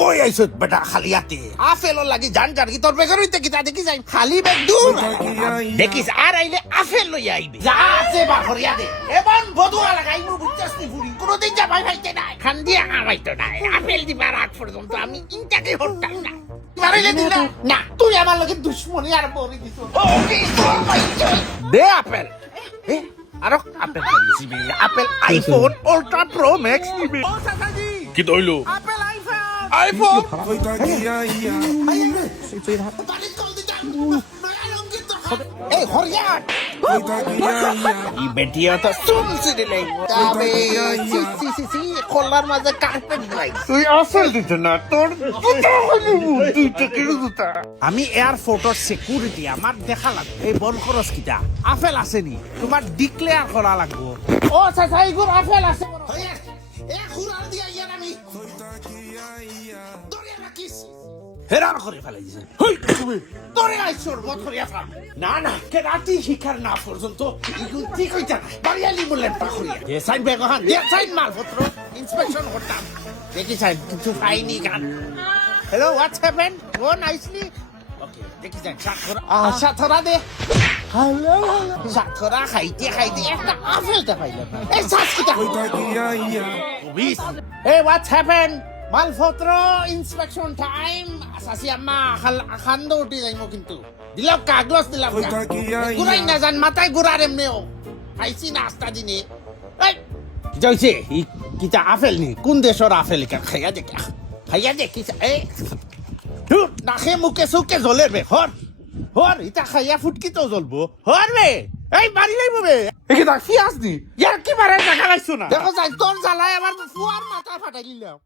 কই আইছত বেটা খালিয়াতে আপেলর লাগি জান জান কি তোর বেগর হইতে কিতা দেখি যাই খালি বেগ দূর দেখিস আর আইলে আপেল লই আইবে যা আছে বা হরিয়া দে এমন বদুয়া লাগাই মু বুঝছস নি ফুরি কোনদিন যা ভাই ভাইতে নাই খান দিয়া আমাইতো নাই আপেল দিবার আগ পর্যন্ত আমি ইনটাকে হটতাম না মারিলে দিলা না তুই আমার লগে দুশমনি আর বরি দিছ ও কি দে আপেল আরো আপেল খাইছি বে apple iPhone ultra pro max নিবে ও সাসাজি কি তইলো আপেল আইফোন এই হরিয়াট ই বেটিয়া তো শুনছি দিলে তবে সি খোলার মাঝে কার্পেট নাই তুই আসল দিতে না তোর দুইটা কিলো দুটা আমি এয়ারপোর্টের সিকিউরিটি আমার দেখা লাগবে এই বল খরচ কিটা আপেল আসেনি তোমার ডিক্লেয়ার করা লাগবে ও চাচা এইগুলো আপেল আছে এ খুরার দিয়া ইয়ার আমি দরিয়া রাখিস হেরান করে ফেলাই দিছে হই তুমি তোরে আইছর বত করিয়া ফেল না না কে রাতি শিকার না পর্যন্ত ইগুন ঠিক হইতা বাড়িয়ালি বললেন পাখরিয়া যে সাইন বেগ হান যে সাইন মালপত্র ইন্সপেকশন করতাম দেখি সাইন কিছু পাইনি গান হ্যালো হোয়াটস হ্যাপেন্ড গো নাইসলি ওকে দেখি সাইন সাথরা দে হ্যালো সাথরা খাইতে খাইতে একটা আপেলটা পাইলাম এই সাসকিটা বিশ এই হোয়াটস হ্যাপেন্ড মালপত্র ইন্সপেকশন টাইম সাসি আম্মা খান্দ উঠি যাইমো কিন্তু দিলাম কাগজ দিলাম গুড়াই না জান মাথায় গুড়ার এমনিও খাইছি না আস্তা দিনে যাইছে কিটা আপেল নি কোন দেশের আপেল খাইয়া দে কিটা এ নাকে মুখে সুকে জ্বলে বে হর ইটা খাইয়া ফুটকি তো জ্বলবো হর বে এই বাড়ি যাইব বে একে দেখ ফিয়াস নি ইয়ার কি মারে দেখা লাইছো না দেখো যাই তোর জ্বালায় আমার ফুয়ার মাথা ফাটাই দিলাম